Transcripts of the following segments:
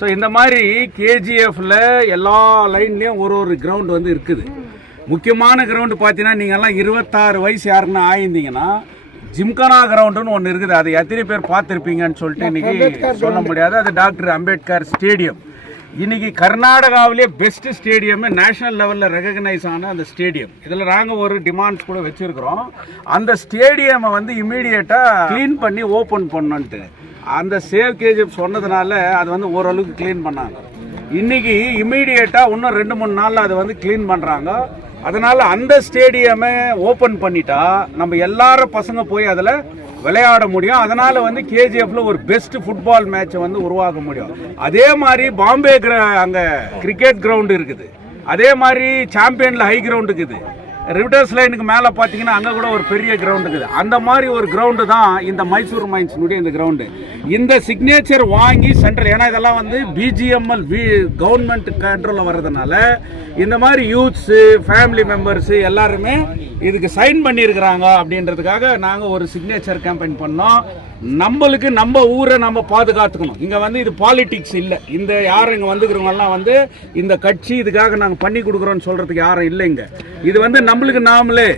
So இந்த மாதிரி கேஜிஎஃப்ல எல்லா லைன்லேயும் ஒரு கிரவுண்ட் வந்து இருக்குது. முக்கியமான கிரவுண்டு பார்த்தீங்கன்னா நீங்கள்லாம் 26 வயசு யாருக்குன்னா ஆயிருந்தீங்கன்னா ஜிம்கானா கிரவுண்டுன்னு ஒன்று இருக்குது. அது எத்தனை பேர் பார்த்துருப்பீங்கன்னு சொல்லிட்டு இன்னைக்கு சொல்ல முடியாது. அது டாக்டர் அம்பேத்கர் ஸ்டேடியம். இன்னைக்கு கர்நாடகாவிலே பெஸ்ட் ஸ்டேடியம், நேஷனல் லெவலில் ரெகக்னைஸ் ஆன அந்த ஸ்டேடியம். இதில் நாங்கள் ஒரு டிமாண்ட்ஸ் கூட வச்சுருக்கிறோம். அந்த ஸ்டேடியமை வந்து இமீடியட்டாக க்ளீன் பண்ணி ஓப்பன் பண்ணணுன்ட்டு அந்த சேவ் கேஜிஎஃப் சொன்னதுனால அது வந்து ஓரளவுக்கு க்ளீன் பண்ணாங்க. இன்னைக்கு இமீடியட்டாக இன்னும் 2-3 நாளில் அதை வந்து க்ளீன் பண்ணுறாங்க. அதனால் அந்த ஸ்டேடியமை ஓப்பன் பண்ணிட்டா நம்ம எல்லாரும் பசங்க போய் அதில் விளையாட முடியும். அதனால் வந்து கேஜிஎஃப்ல ஒரு பெஸ்ட் ஃபுட்பால் மேட்சை வந்து உருவாக்க முடியும். அதே மாதிரி பாம்பே அங்கே கிரிக்கெட் கிரவுண்டு இருக்குது. அதே மாதிரி சாம்பியனில் ஹை கிரவுண்டு இருக்குது. ரிவிட்டர்ஸ் லைனுக்கு மேலே பார்த்தீங்கன்னா அங்கே கூட ஒரு பெரிய கிரவுண்டு இருக்குது. அந்த மாதிரி ஒரு கிரவுண்டு தான் இந்த மைசூர் மைன்ஸினுடைய இந்த கிரவுண்டு. இந்த சிக்னேச்சர் வாங்கி சென்ட்ரல், ஏன்னா இதெல்லாம் வந்து பிஜிஎம்எல் கவர்மெண்ட் கண்ட்ரோலில் வர்றதுனால இந்த மாதிரி யூத்ஸு ஃபேமிலி மெம்பர்ஸு எல்லாருமே இதுக்கு சைன் பண்ணியிருக்கிறாங்க. அப்படின்றதுக்காக நாங்கள் ஒரு சிக்னேச்சர் கேம்பெயின் பண்ணோம். நம்மளுக்கு நம்ம ஊரை நம்ம பாதுகாத்துக்கணும். இங்கே வந்து இது பாலிடிக்ஸ் இல்லை. இந்த யாரும் இங்கே வந்துக்கிறவங்கலாம் வந்து இந்த கட்சி இதுக்காக நாங்கள் பண்ணி கொடுக்குறோன்னு சொல்கிறதுக்கு யாரும் இல்லைங்க. இது வந்து நம்மளுக்கு நாமளே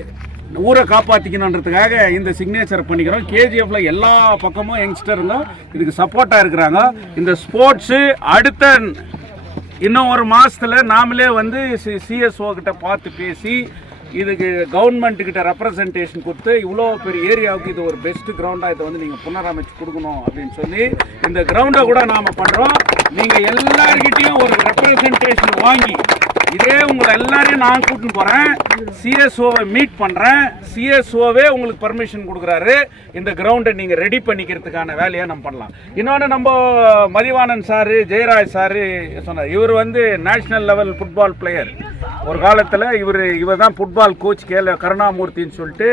ஊரை காப்பாற்றிக்கணுன்றதுக்காக இந்த சிக்னேச்சர் பண்ணிக்கிறோம். கேஜிஎஃப்ல எல்லா பக்கமும் யங்ஸ்டருங்க இதுக்கு சப்போர்ட்டாக இருக்கிறாங்க. இந்த ஸ்போர்ட்ஸு அடுத்த இன்னும் ஒரு மாதத்தில் நாமளே வந்து சிஎஸ்ஓ கிட்ட பார்த்து பேசி இதுக்கு கவர்மெண்ட் கிட்ட ரெப்ரசன்டேஷன் கொடுத்து இவ்வளோ பெரிய ஏரியாவுக்கு இது ஒரு பெஸ்ட் கிரவுண்டாக இதை வந்து நீங்கள் புனரமைச்சு கொடுக்கணும் அப்படின்னு சொல்லி இந்த கிரவுண்டை கூட நாம் பண்ணுறோம். நீங்கள் எல்லார்கிட்டையும் ஒரு ரெப்ரசன்டேஷன் வாங்கி இதே உங்களை எல்லாரையும் நான் கூட்டின்னு போகிறேன். சிஎஸ்ஓவை மீட் பண்ணுறேன். சிஎஸ்ஓவே உங்களுக்கு பர்மிஷன் கொடுக்குறாரு. இந்த கிரவுண்டை நீங்கள் ரெடி பண்ணிக்கிறதுக்கான வேலையை நம்ம பண்ணலாம். இன்னொன்று நம்ம மதிவானன் சார், ஜெயராஜ் சார் சொன்னார். இவர் வந்து நேஷ்னல் லெவல் ஃபுட்பால் பிளேயர். ஒரு காலத்தில் இவர் தான் ஃபுட்பால் கோச் கருணாமூர்த்தின்னு சொல்லிட்டு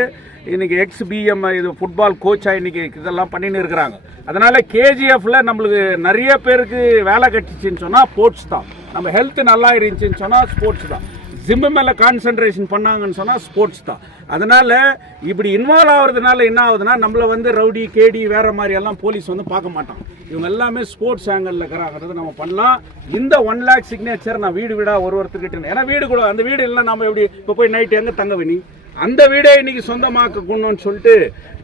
இன்னைக்கு XBM இது ஃபுட்பால் கோச்சாக இன்னைக்கு இதெல்லாம் பண்ணின்னு இருக்கிறாங்க. அதனால் கேஜிஎஃப்ல நம்மளுக்கு நிறைய பேருக்கு வேலை கட்டிச்சின்னு சொன்னால் ஸ்போர்ட்ஸ் தான். நம்ம ஹெல்த் நல்லா இருந்துச்சுன்னு சொன்னால் ஸ்போர்ட்ஸ் தான். ஜிம்மு மேலே கான்சன்ட்ரேஷன் பண்ணாங்கன்னு சொன்னால் ஸ்போர்ட்ஸ் தான். அதனால் இப்படி இன்வால்வ் ஆகிறதுனால என்ன ஆகுதுன்னா நம்மளை வந்து ரவுடி கேடி வேறு மாதிரி எல்லாம் போலீஸ் வந்து பார்க்க மாட்டாங்க. இவங்க எல்லாமே ஸ்போர்ட்ஸ் ஆங்கிளில் இருக்கிறாங்கிறது நம்ம பண்ணலாம். இந்த 1 lakh சிக்னேச்சர் நான் வீடு வீடாக ஒருத்தர்கிட்ட, ஏன்னா வீடு கூட அந்த வீடு இல்லை நம்ம எப்படி இப்போ போய் நைட்டு எங்கே தங்க வேணி அந்த வீடே இன்னைக்கு சொந்தமாக்கணும்னு சொல்லிட்டு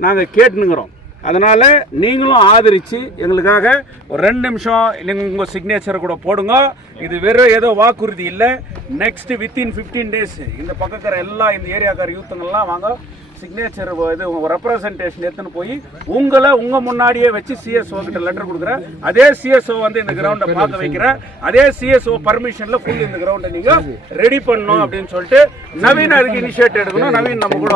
நாங்கள் கேட்டுனுங்கிறோம். அதனால் நீங்களும் ஆதரித்து எங்களுக்காக ஒரு 2 நிமிஷம் நீங்கள் உங்கள் சிக்னேச்சர் கூட போடுங்க. இது வெறும் ஏதோ வாக்குறுதி இல்லை. நெக்ஸ்ட் வித்தின் 15 days இந்த பக்கக்கார எல்லா இந்த ஏரியாக்கார யூத்துங்கள்லாம் வாங்க சிக்னேச்சர் இது ரெப்ரசன்டேஷன் எடுத்துன்னு போய் உங்கள் முன்னாடியே வச்சு சிஎஸ்ஓ கிட்ட லெட்டர் கொடுக்குறேன். அதே சிஎஸ்ஓ வந்து இந்த கிரவுண்டை பார்க்க வைக்கிறேன். அதே சிஎஸ்ஓ பர்மிஷனில் ஃபுல் இந்த கிரவுண்டை நீங்கள் ரெடி பண்ணணும் அப்படின்னு சொல்லிட்டு நவீன் அதுக்கு இனிஷியேட்டிவ் எடுக்கணும். நவீன் நம்ம கூட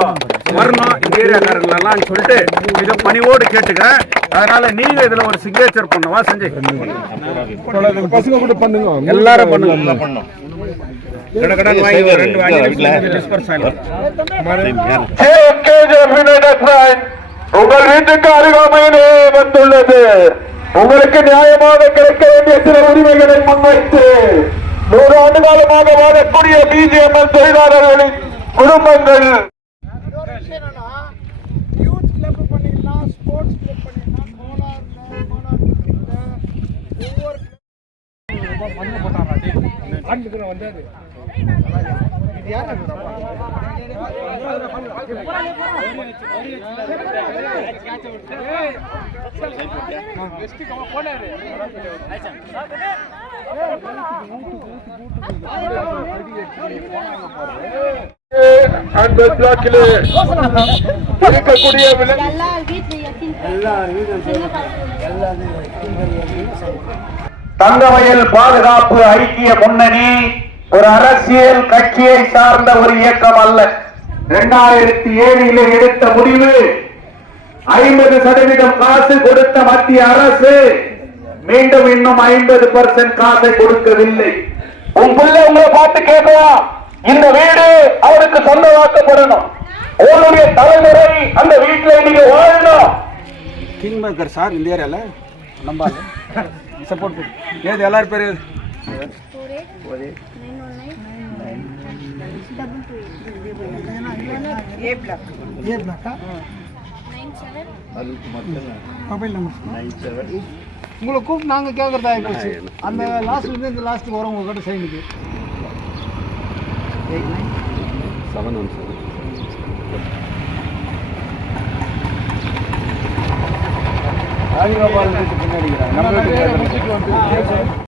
வரணும் இந்த ஏரியாக்காரங்களெல்லாம் சொல்லிட்டு இதை பணிவோடு கேட்டுக்கிறேன். அதனால நீங்க இதுல ஒரு சிக்னேச்சர் பண்ணுவா சஞ்சய் பசங்க கூட பண்ணுங்க, எல்லாரும் பண்ணுங்க. உங்கள் வீட்டுக்கு அருகாமையிலே வந்துள்ளது. உங்களுக்கு நியாயமாக கிடைக்க வேண்டிய சில உரிமைகளை முன்வைத்து 100 ஆண்டு காலமாக வாழக்கூடிய பிஜிஎம்எல் தொழிலாளர்களின் குடும்பங்கள் தங்கமயில் பாதுகாப்பு ஐக்கிய முன்னணி ஒரு அரசியல் கட்சியை சார்ந்த ஒரு இயக்கம் அல்ல. 2007 எடுத்த முடிவு 50% காசு கொடுத்த மத்திய அரசு மீண்டும் இன்னும் 50% காசை கொடுக்கவில்லை. உங்களை பார்த்து கேட்கலாம், இந்த வீடு அவருக்கு சொந்தமாக்கப்படணும். உங்களுடைய தலைமுறை அந்த வீட்டில் நீங்க வாழணும். கிங் மேக்கர் சார் இந்த ஏரியால நம்ம சப்போர்ட் ஏது எல்லாரும் பேரு ಮೊಬೈಲ್ ನಂಬರ್ 97 உங்களை கூப்பிட்டு நாங்கள் கேட்குறதா போச்சு. அந்த லாஸ்ட்லேருந்து இந்த லாஸ்ட்டுக்கு வரோம் உங்கள்கிட்ட சைனுக்கு. 717 பின்னாடி